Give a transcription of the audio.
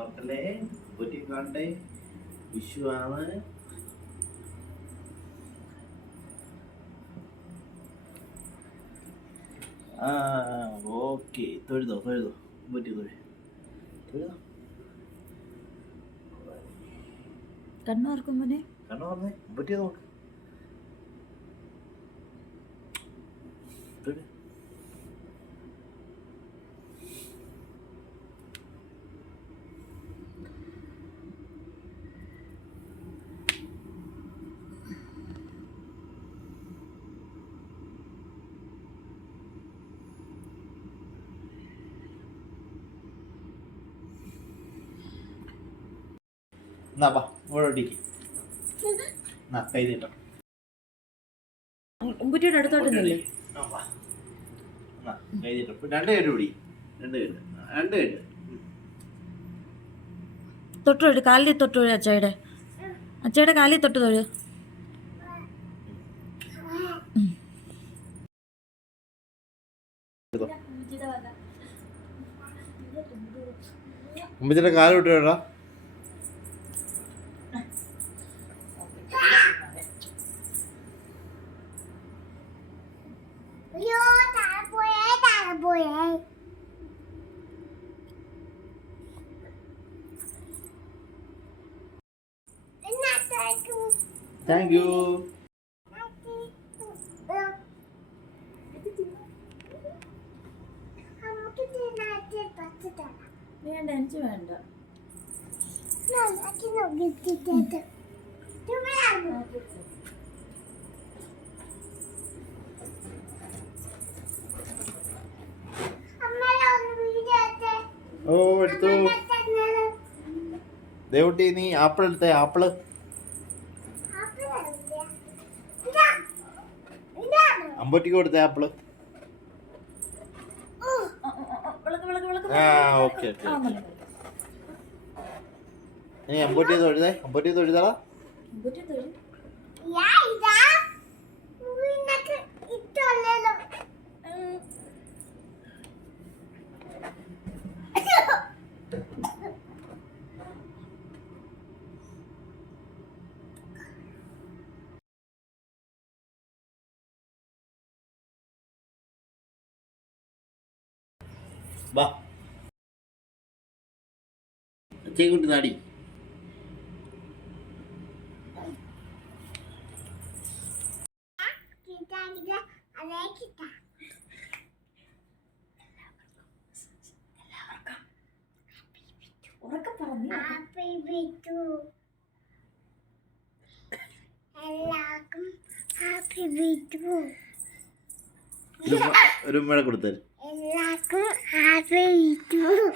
നോക്കല്ലേ ബുറ്റി കാണട്ടെ വിഷു ആണ് ആ ഓക്കെ തൊഴുതോ തൊഴുതോ ബുറ്റി തൊഴു തൊഴുതോ കണ്ണോർക്കും മോനെ കണ്ണു പറഞ്ഞേ ബുറ്റി നോക്ക് തൊഴു എന്നാ ഇവിടെ കൈ നീട്ടോ. കൈ നീട്ടോ. രണ്ട് പിടി രണ്ട് രണ്ട് കൈ തൊട്ട് തൊഴു കാലിൽ തൊട്ടുതൊഴു അച്ചയുടെ അച്ചയുടെ കാലിൽ തൊട്ടുതൊഴു ഉമ്മച്ചിന്റെ വേടാ താങ്ക് യു വേണ്ട എനിക്ക് വേണ്ട. ഓ എടുത്തു. ദേവുട്ടി നീ ആപ്പിൾ എടുത്തേ ആപ്പിൾ. അമ്പട്ടിക്ക് കൊടുത്ത ആപ്പിൾ. ആ ഓക്കെ ഓക്കെ. നീ അമ്പൂറ്റി തൊഴുതേ. അമ്പൂറ്റി തൊഴുതാടാ അമ്പൂറ്റി തൊഴു. വാ. നാടി. എല്ലാവർക്കും ഹാപ്പി ബീറ്റു ഒരു മഴ കൊടുത്തേ Happy to.